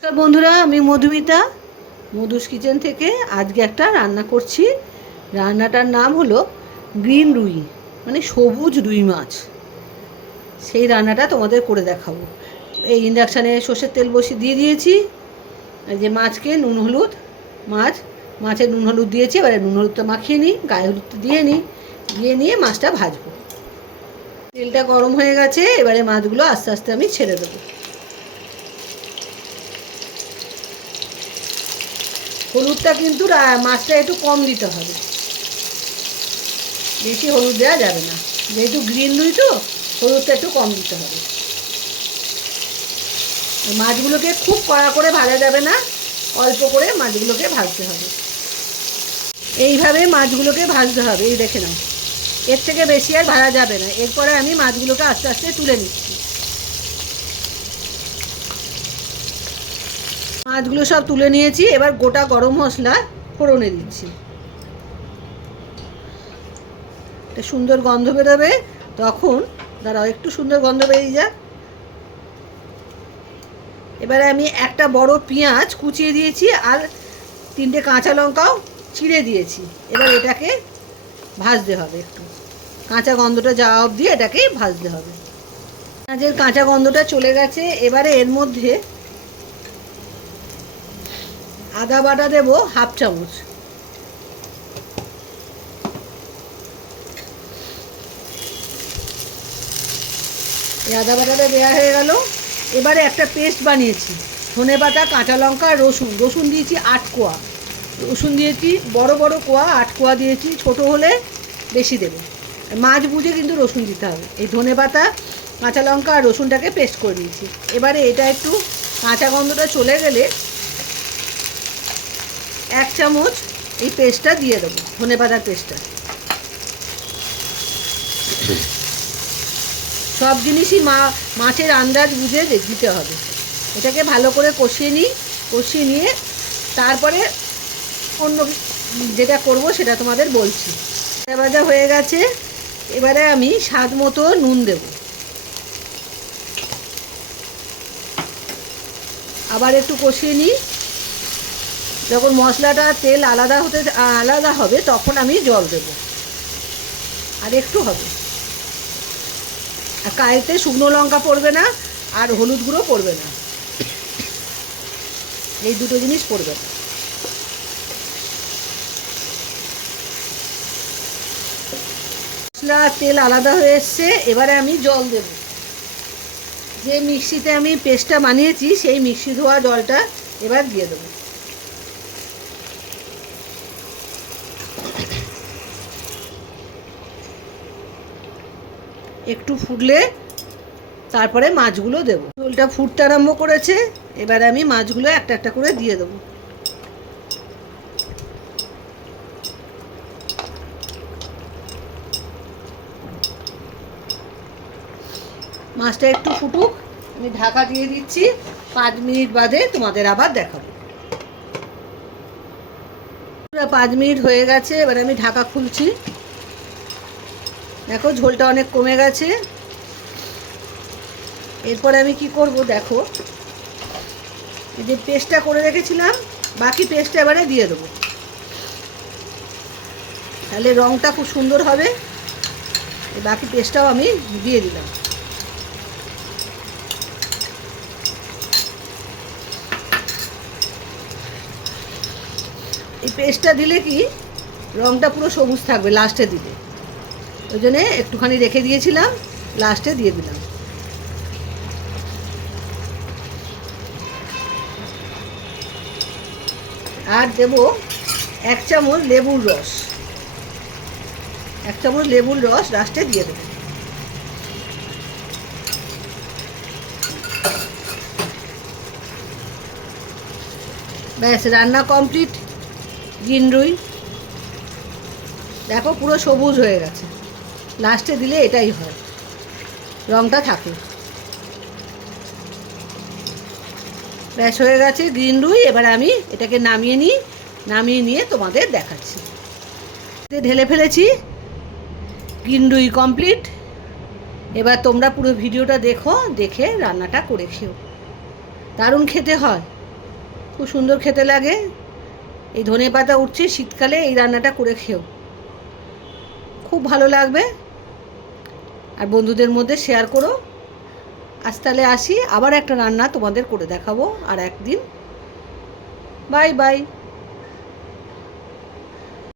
নমস্কার বন্ধুরা, আমি মধুমিতা। মধুস কিচেন থেকে আজকে একটা রান্না করছি। রান্নাটার নাম হলো গ্রিন রুই মানে সবুজ রুই মাছ। সেই রান্নাটা তোমাদের করে দেখাবো। এই ইন্ডাকশানে সর্ষের তেল বসিয়ে দিয়ে দিয়েছি। যে মাছকে নুন হলুদ মাছ, মাছে নুন হলুদ দিয়েছি, এবারে নুন হলুদটা মাখিয়ে নিই, গায়ে হলুদটা দিয়ে নিই, দিয়ে নিয়ে মাছটা ভাজবো। তেলটা গরম হয়ে গেছে, এবারে মাছগুলো আস্তে আস্তে আমি ছেড়ে দেবো। হলুদটা কিন্তু মাছটা একটু কম দিতে হবে। বেশি হলুদ দেওয়া যাবে না। যেহেতু গ্রিন রুই তো, হলুদটা একটু কম দিতে হবে। মাছগুলোকে খুব কড়া করে ভাজা যাবে না, অল্প করে মাছগুলোকে ভাজতে হবে। এইভাবে মাছগুলোকে ভাজতে হবে, এই দেখে নাও। এর থেকে বেশি আর ভাজা যাবে না। এরপরে আমি মাছগুলোকে আস্তে আস্তে তুলে নিচ্ছি। মাছগুলো সব তুলে নিয়েছি, এবার গোটা গরম মশলা ফোড়নে দিচ্ছি। সুন্দর গন্ধ বেরোবে, তখন দাঁড়াও, একটু সুন্দর গন্ধ বেরিয়ে যাক। এবারে আমি একটা বড় পেঁয়াজ কুচিয়ে দিয়েছি আর তিনটে কাঁচা লঙ্কাও চিড়ে দিয়েছি। এবার এটাকে ভাজতে হবে একটু। কাঁচা গন্ধটা যাওয়া অবধি এটাকে ভাজতে হবে। পেঁয়াজের কাঁচা গন্ধটা চলে গেছে। এবারে এর মধ্যে আদা বাটা দেবো হাফ চামচ। এই আদা বাটাটা দেওয়া হয়ে গেল। এবারে একটা পেস্ট বানিয়েছি। ধনে পাতা, কাঁচা লঙ্কা, রসুন। রসুন দিয়েছি আট কোয়া। রসুন দিয়েছি, বড় বড় কোয়া, আট কোয়া দিয়েছি। ছোট হলে বেশি দেবে। মাছ বুঝে কিন্তু রসুন দিতে হবে। এই ধনে পাতা, কাঁচা লঙ্কা আর রসুনটাকে পেস্ট করে নিয়েছি। এবারে এটা একটু কাঁচা গন্ধটা চলে গেলে এক চামচ এই পেস্টটা দিয়ে দেবো, ধনে পাতার পেস্টটা। সব জিনিসই মা, মাছের আন্দাজ বুঝে দিতে হবে। এটাকে ভালো করে কষিয়ে নিই, কষিয়ে নিয়ে তারপরে অন্য যেটা করব সেটা তোমাদের বলছি। ভাজা হয়ে গেছে, এবারে আমি স্বাদ মতো নুন দেব। আবার একটু কষিয়ে নিই। যখন মশলাটা তেল আলাদা হতে, আলাদা হবে, তখন আমি জল দেব। আর একটু হবে। আর কায়তে শুকনো লঙ্কা পড়বে না, আর হলুদ গুঁড়ো পড়বে না। এই দুটো জিনিস পড়বে না। মশলা, তেল আলাদা হয়ে এসছে, এবারে আমি জল দেব। যে মিক্সিতে আমি পেস্টটা বানিয়েছি, সেই মিক্সি ধোয়া জলটা এবার দিয়ে দেবো। একটু ফুটলে তারপরে মাছগুলো দেবো। ঝোলটা ফুটতে আরম্ভ করেছে, এবারে আমি মাছগুলো একটা একটা করে দিয়ে দেবো। মাছটা একটু ফুটুক, আমি ঢাকা দিয়ে দিচ্ছি, পাঁচ মিনিট বাদে তোমাদের আবার দেখাবো। পাঁচ মিনিট হয়ে গেছে, এবার আমি ঢাকা খুলছি। দেখো, ঝোলটা অনেক কমে গেছে। এরপরে আমি কি করব, দেখো। এই যে পেস্টটা করে রেখেছিলাম, বাকি পেস্টটা এবারে দিয়ে দেবো। তাহলে রঙটা খুব সুন্দর হবে। বাকি পেস্টটাও আমি দিয়ে দিলাম। এই পেস্টটা দিলে কি রঙটা পুরো সবুজ থাকবে লাস্টে দিলে। ওই জন্যে একটুখানি রেখে দিয়েছিলাম লাস্টে দিয়ে দিলাম। আর দেব এক চামচ লেবুর রস। এক চামচ লেবুর রস লাস্টে দিয়ে দেবো। ব্যাস, রান্না কমপ্লিট গ্রিন রুই। দেখো পুরো সবুজ হয়ে গেছে। লাস্টে দিলে এটাই হয়। রঙটা থাকে। ব্যাস হয়ে গেছে গ্রিন রুই, এবার আমি এটাকে নামিয়ে নিই, নামিয়ে নিয়ে তোমাদের দেখাচ্ছি। ঢেলে ফেলেছি। গ্রিন রুই কমপ্লিট। এবার তোমরা পুরো ভিডিওটা দেখো, দেখে রান্নাটা করে খেও। দারুণ খেতে হয়। খুব সুন্দর খেতে লাগে। এই ধনে পাতা উঠছে শীতকালে এই রান্নাটা করে খেও। খুব ভালো লাগবে। আর বন্ধুদের মধ্যে শেয়ার করো। আজ তাহলে আসি, আবার একটা রান্না তোমাদের করে দেখাবো, আর একদিন। Bye bye